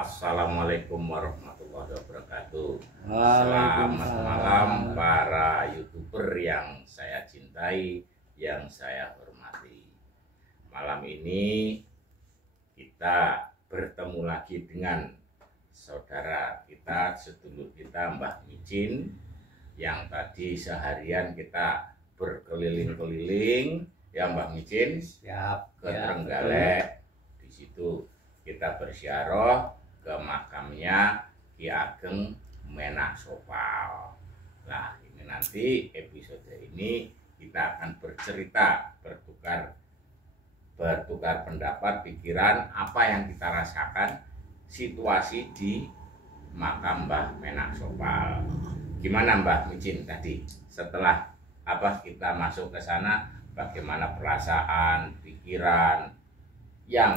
Assalamualaikum warahmatullahi wabarakatuh. Selamat Waalaikumsalam. malam para YouTuber yang saya cintai, yang saya hormati. Malam ini kita bertemu lagi dengan saudara kita, sedulur kita Mbah Micin, yang tadi seharian kita berkeliling-keliling ya Mbah Micin, Siap, ke ya, Trenggalek. Di situ kita berziarah ke makamnya Ki Ageng Menak Sopal. Nah, ini nanti episode ini kita akan bercerita, bertukar pendapat, pikiran apa yang kita rasakan situasi di makam Mbah Menak Sopal. Gimana Mbah Micin tadi setelah kita masuk ke sana, bagaimana perasaan, pikiran yang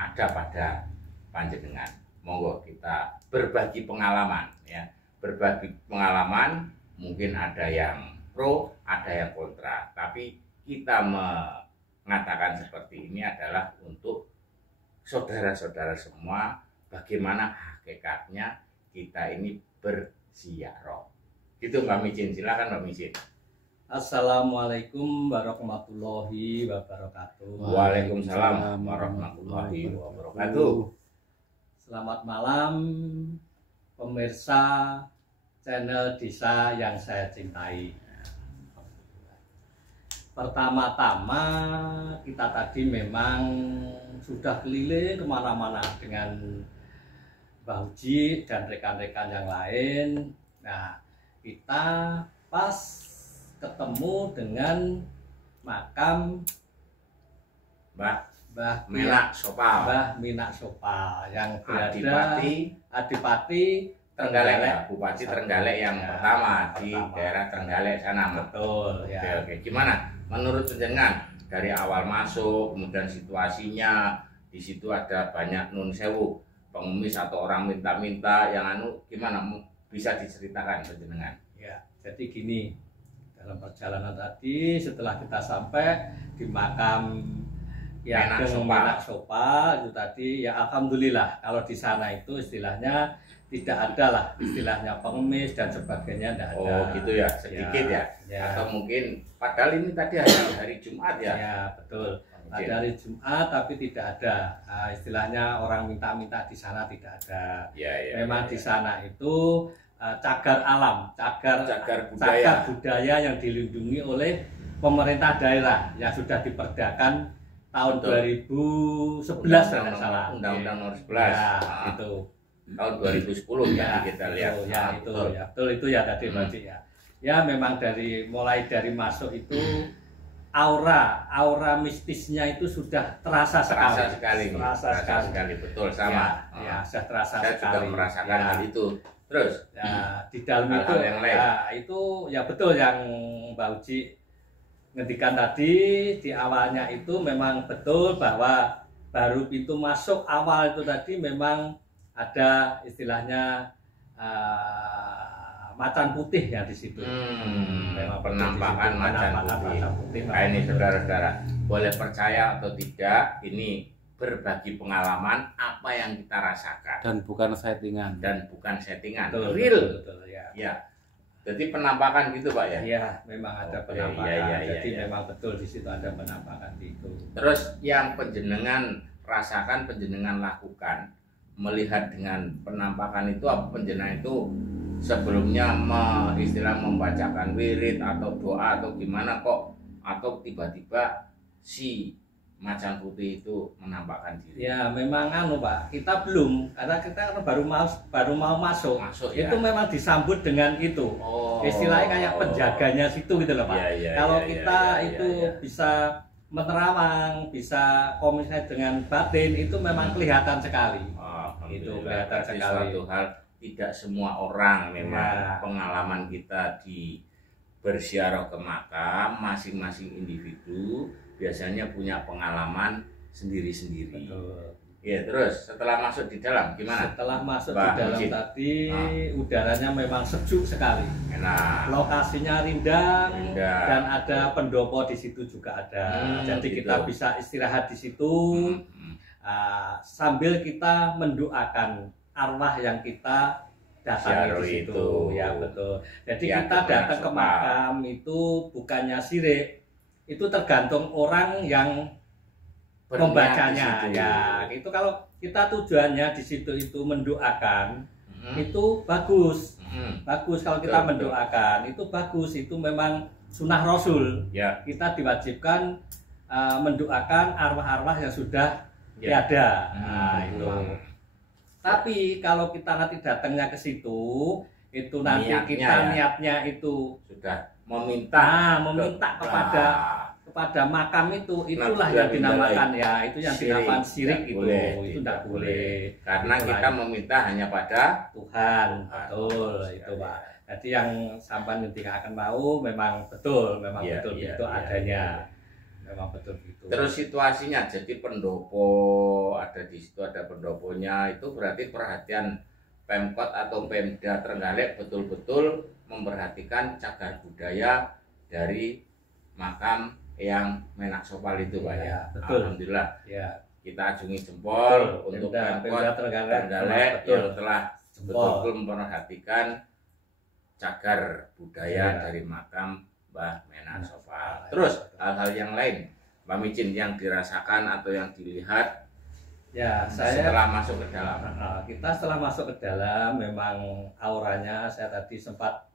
ada pada panjenengan? Monggo kita berbagi pengalaman ya. Berbagi pengalaman, mungkin ada yang pro, ada yang kontra, tapi kita mengatakan seperti ini adalah untuk saudara-saudara semua, bagaimana hakikatnya kita ini berziarah. Gitu Mbak Micin, silakan Mbak Micin. Assalamualaikum warahmatullahi wabarakatuh. Waalaikumsalam warahmatullahi wabarakatuh. Selamat malam pemirsa channel Desa yang saya cintai. Pertama-tama kita tadi memang sudah keliling kemana-mana dengan Mbah Uji dan rekan-rekan yang lain. Nah, kita pas ketemu dengan makam Mbah Menak Sopal, Mbah Menak Sopal yang berada Adipati Trenggalek, ya, Bupati Trenggalek yang ya, pertama di daerah Trenggalek sana. Betul ya. Oke. Gimana menurut jenengan dari awal masuk, kemudian situasinya di situ ada banyak nun sewu, pengemis atau orang minta-minta yang gimana bisa diceritakan ke jenengan? Ya, jadi gini, dalam perjalanan tadi setelah kita sampai di makam Ki Ageng Menak Sopal itu tadi, ya alhamdulillah kalau di sana itu istilahnya tidak ada lah istilahnya pengemis dan sebagainya, tidak ada. Oh gitu ya, sedikit ya. Atau mungkin padahal ini tadi hari Jumat ya. Ya betul, pada hari Jumat tapi tidak ada istilahnya orang minta-minta di sana, tidak ada. Memang di sana itu cagar alam, cagar budaya yang dilindungi oleh pemerintah daerah yang sudah diperdakan tahun 2011 kalau salah. Undang-Undang nomor 11. Ya, itu. Tahun 2010 ya, kita lihat. Ya, betul itu ya tadi Pak ya. Ya memang mulai dari masuk itu aura mistisnya itu sudah terasa sekali. Terasa sekali. Betul sama. Ya, sudah terasa saya sekali. Saya juga merasakan hal itu. Terus ya di dalam itu ya itu ya betul yang Mbak Uji ngendikan tadi di awalnya itu memang betul bahwa baru pintu masuk awal itu tadi memang ada istilahnya macan putih ya di situ. Memang penampakan macan putih. Nah, ini saudara-saudara, boleh percaya atau tidak, ini berbagi pengalaman apa yang kita rasakan dan bukan settingan. Betul, real. Betul, ya. Ya. Jadi penampakan gitu Pak ya? Iya, memang ada penampakan. Jadi memang betul di situ ada penampakan itu. Terus yang penjenengan rasakan, penjenengan lakukan, melihat dengan penampakan itu apa penjenengan itu sebelumnya istilah membacakan wirid atau doa atau gimana kok, atau tiba-tiba si macan putih itu menampakkan diri? Ya memang Pak, kita belum, karena kita baru mau masuk ya. Itu memang disambut dengan itu. Istilahnya kayak penjaganya situ gitu loh Pak. Kalau kita itu bisa menerawang, bisa komunikasi dengan batin, itu memang kelihatan sekali. Itu kelihatan sekali. Suatu hal, tidak semua orang memang pengalaman kita di berziarah ke makam, masing-masing individu biasanya punya pengalaman sendiri-sendiri. Ya, terus setelah masuk di dalam gimana? Setelah masuk di dalam tadi udaranya memang sejuk sekali. Enak. Lokasinya rindang dan ada pendopo di situ juga ada. Jadi kita bisa istirahat di situ sambil kita mendoakan arwah yang kita datangi di situ. Ya betul. Jadi ya, kita datang ke makam itu bukannya sirik, itu tergantung orang yang membacanya. Ya, itu kalau kita tujuannya di situ itu mendoakan, itu bagus. Bagus kalau kita mendoakan, itu bagus. Itu memang sunnah Rasul. Ya. Kita diwajibkan mendoakan arwah-arwah yang sudah tiada. Nah, itu. Tapi kalau kita nanti datangnya ke situ, itu nanti niatnya itu sudah meminta kepada makam itulah yang dinamakan itu yang dinamakan syirik itu tidak boleh. Karena kita meminta hanya pada Tuhan. Betul itu Pak. Jadi yang sampai nanti akan mau memang betul itu adanya. Memang betul itu. Terus situasinya jadi pendopo ada di situ, ada pendoponya, itu berarti perhatian Pemkot atau Pemda Trenggalek betul-betul memperhatikan cagar budaya dari makam yang Menaksoval itu Pak ya. Betul. Alhamdulillah. Ya. Kita acungi jempol untuk Pemkot Trenggalek yang telah betul-betul memperhatikan cagar budaya dari makam Mbah Menaksoval. Terus hal-hal yang lain Pak Micin yang dirasakan atau yang dilihat setelah masuk ke dalam. Kita setelah masuk ke dalam memang auranya saya tadi sempat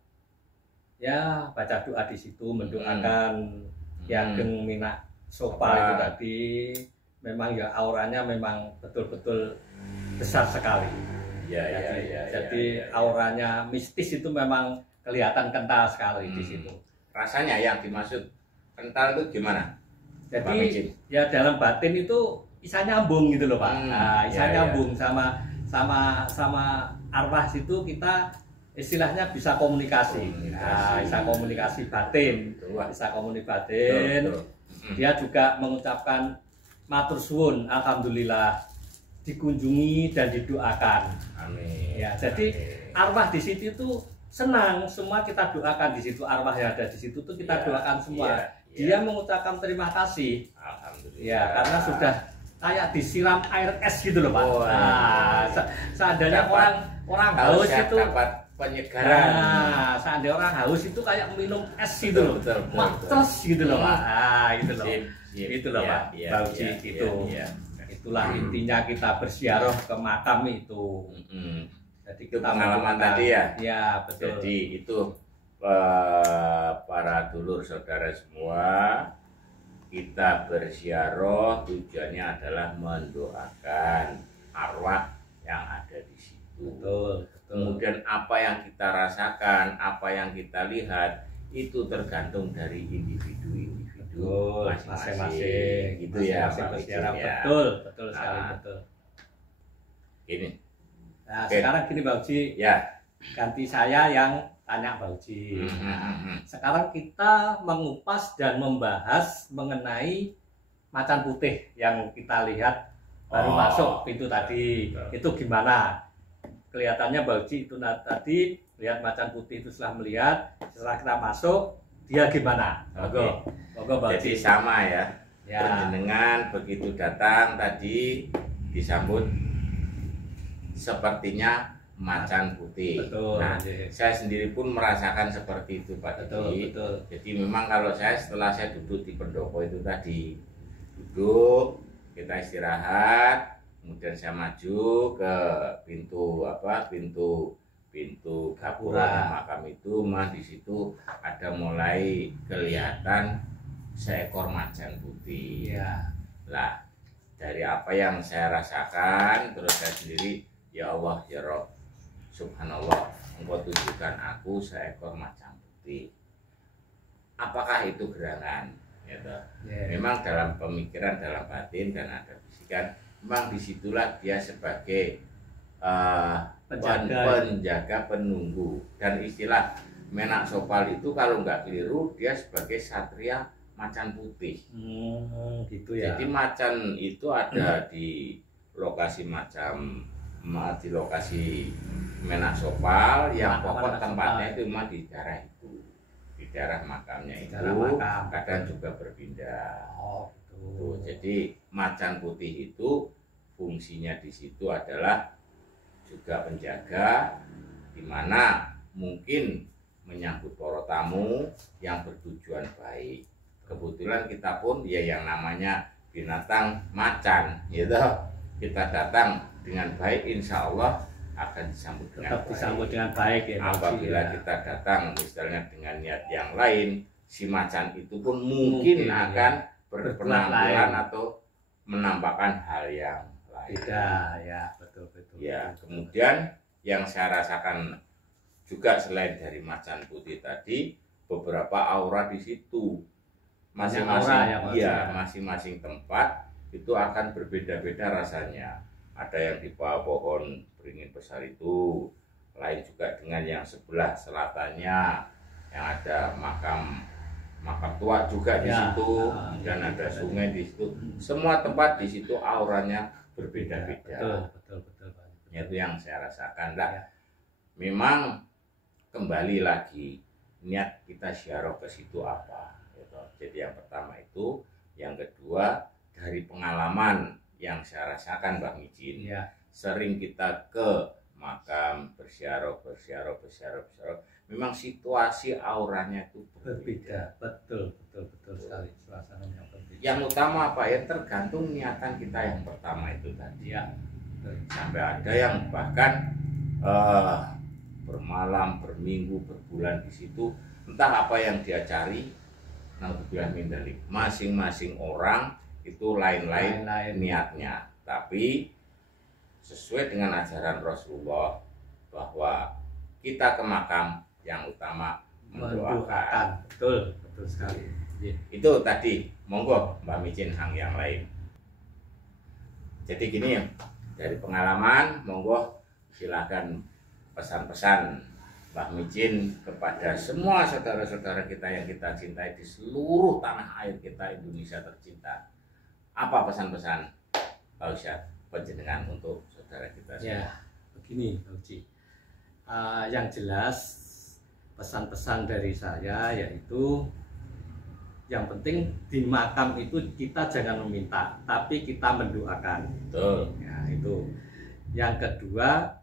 baca doa di situ mendoakan Ageng Menaksoval itu tadi, memang auranya memang betul-betul besar sekali. Jadi auranya mistis itu memang kelihatan kental sekali di situ. Rasanya yang dimaksud kental itu gimana? Jadi dalam batin itu bisa nyambung gitu loh Pak. Bisa nyambung sama arwah situ, kita istilahnya bisa komunikasi. Bisa komunikasi batin. Bisa komunikasi batin. Dia juga mengucapkan matur suwun, alhamdulillah dikunjungi dan didoakan. Amin. Jadi arwah di situ itu senang, semua kita doakan di situ, arwah yang ada di situ tuh kita doakan semua. Dia mengucapkan terima kasih. Alhamdulillah. Karena sudah kayak disiram air es gitu loh Pak. Seandainya orang haus itu dapat penyegaran. Seandainya orang haus itu kayak minum es gitu loh. Matres gitu loh Pak. Gitu loh. Itu loh Pak. Bauji gitu. Itulah intinya kita berziarah ke makam itu. Jadi itu pengalaman tadi ya. Ya betul. Jadi itu para dulur saudara semua, kita berziarah tujuannya adalah mendoakan arwah yang ada di situ. Betul. Kemudian apa yang kita rasakan, apa yang kita lihat itu tergantung dari individu masing-masing. Gitu ya Pak Micin ya. Betul sekali betul. Ini. Nah, sekarang gini Pak Uji, ganti saya yang tanya Pak Uji. Sekarang kita mengupas dan membahas mengenai macan putih yang kita lihat baru masuk pintu tadi. Itu gimana? Kelihatannya Pak Uji itu tadi lihat macan putih itu, setelah kita masuk, dia gimana? Jadi sama ya. Dengan begitu datang tadi disambut sepertinya macan putih. Betul. Nah, saya sendiri pun merasakan seperti itu Pak Didi. Jadi memang kalau setelah saya duduk di pendopo itu tadi, kita istirahat, kemudian saya maju ke pintu gapura makam itu, di situ ada mulai kelihatan seekor macan putih. Lah, dari apa yang saya rasakan, terus saya sendiri, ya Allah, ya Rob, subhanallah, Engkau tunjukkan aku seekor macan putih. Apakah itu gerangan? Memang dalam pemikiran, dalam batin dan ada bisikan, memang disitulah dia sebagai penjaga, penunggu. Dan istilah Menaksoval itu kalau nggak keliru, dia sebagai satria macan putih. Gitu ya. Jadi macan itu ada di lokasi di lokasi Menaksoval, yang pokok tempatnya itu memang di daerah itu, di daerah makamnya itu. Kadang juga berpindah. Jadi macan putih itu fungsinya di situ adalah juga penjaga, di mana mungkin menyambut para tamu yang bertujuan baik. Kebetulan kita pun ya yang namanya binatang macan, gitu. Kita datang dengan baik, insya Allah akan disambut dengan baik. Disambut dengan baik ya. Apabila kita datang misalnya dengan niat yang lain, si macan itu pun mungkin akan berpenampilan atau menampakkan hal yang lain. Beda ya, betul. Ya, kemudian yang saya rasakan juga selain dari macan putih tadi, beberapa aura di situ. Masing-masing masing-masing tempat itu akan berbeda-beda rasanya. Ada yang di bawah pohon beringin besar itu, lain juga dengan yang sebelah selatannya yang ada makam tua juga di situ, dan ada sungai di situ. Semua tempat di situ auranya berbeda-beda. Betul. Itu yang saya rasakan. Memang kembali lagi niat kita ziarah ke situ apa. Jadi yang pertama itu, yang kedua dari pengalaman yang saya rasakan Mbak Micin, sering kita ke makam berziarah, memang situasi auranya itu berbeda. Betul sekali, suasananya berbeda. Yang utama apa ya, tergantung niatan kita yang pertama itu tadi ya. Sampai ada yang bahkan bermalam, berminggu, berbulan di situ, entah apa yang dia cari. Naudzubillah min dzalik. Masing-masing orang itu lain-lain niatnya, tapi sesuai dengan ajaran Rasulullah bahwa kita ke makam yang utama mendoakan. Betul sekali. Itu tadi, monggo Mbak Micin yang lain. Jadi gini ya, dari pengalaman, monggo silakan pesan-pesan Mbak Micin kepada semua saudara-saudara kita yang kita cintai di seluruh tanah air kita Indonesia tercinta. Apa pesan-pesan Pak Ustadz panjenengan untuk saudara kita semua? Ya, begini Pak Uci. Yang jelas pesan-pesan dari saya yaitu yang penting di makam itu kita jangan meminta, tapi kita mendoakan. Betul. Ya, itu. Yang kedua,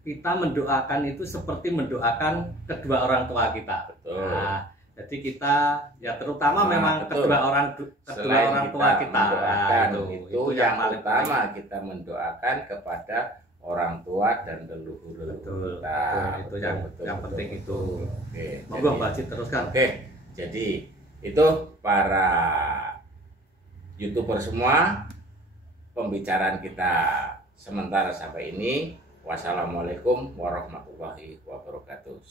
kita mendoakan itu seperti mendoakan kedua orang tua kita. Betul. Nah, jadi kita ya terutama memang betul. kedua orang tua kita. Itu yang paling utama, kita mendoakan kepada orang tua dan leluhur kita. Itu yang penting itu. Oke, monggo Mbak Cid teruskan. Oke, jadi itu para YouTuber semua, pembicaraan kita sementara sampai ini. Wassalamualaikum warahmatullahi wabarakatuh.